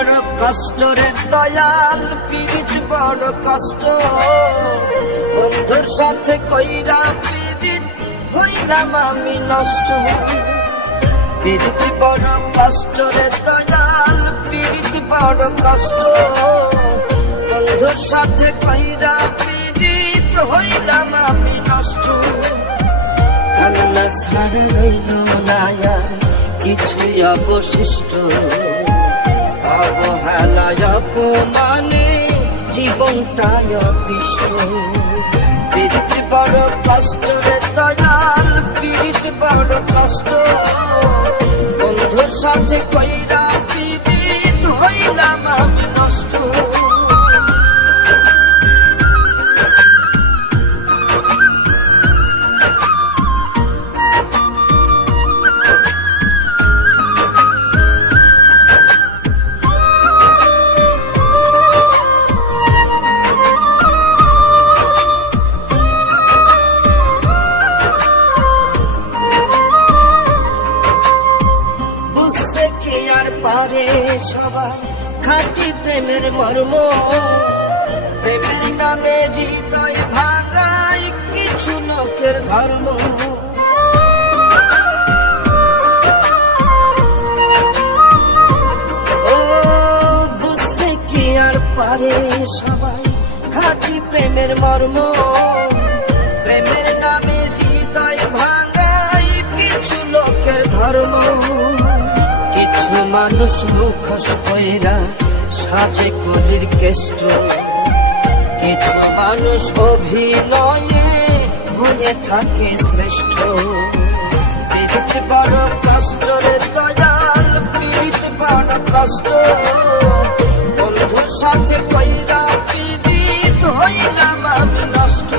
বড় কষ্ট রে দয়াল, পীড়িত বড় কষ্ট। বন্ধুর সাথে কইরা পীড়িত হইলাম আমি নষ্ট। পীড়িত বড় কষ্ট রে দয়াল, পীড়িত বড় কষ্ট। বন্ধুর সাথে কইরা পীড়িত হইলাম আমি নষ্ট। কান্না ছাড়া রইল না আর কিছুই অবশিষ্ট। অবহেলায় অপমানে জীবনটাই অতিষ্ঠ। পীড়িত বড় কষ্ট রে দয়াল, পীড়িত বড় কষ্ট। বন্ধুর সাথে কইরা পীড়িত হইলাম আমি নষ্ট। পারে সবাই খাঁটি প্রেমের মর্ম। প্রেমের নামে হৃদয় ভাঙায় কিছু লোকের ধর্ম। ও বুঝতে কি আর পারে সবাই খাঁটি প্রেমের মর্ম। প্রেমের নামে হৃদয় ভাঙায় কিছু লোকের ধর্ম। কিছু মানুষ মুখোশ কইরা সাজে কলির কেষ্ট। কিছু মানুষ অভিনয়ে হয়ে থাকে শ্রেষ্ঠ। পীড়িত বড় কষ্ট রে দয়াল, পীড়িত বড় কষ্ট। বন্ধুর সাথে কইরা পীড়িত হইলাম আমি নষ্ট।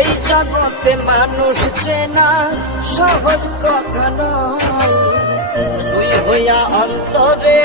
এই জগতে মানুষ চেনা সহজ কথা নয়। শুই হইয়া অন্তরে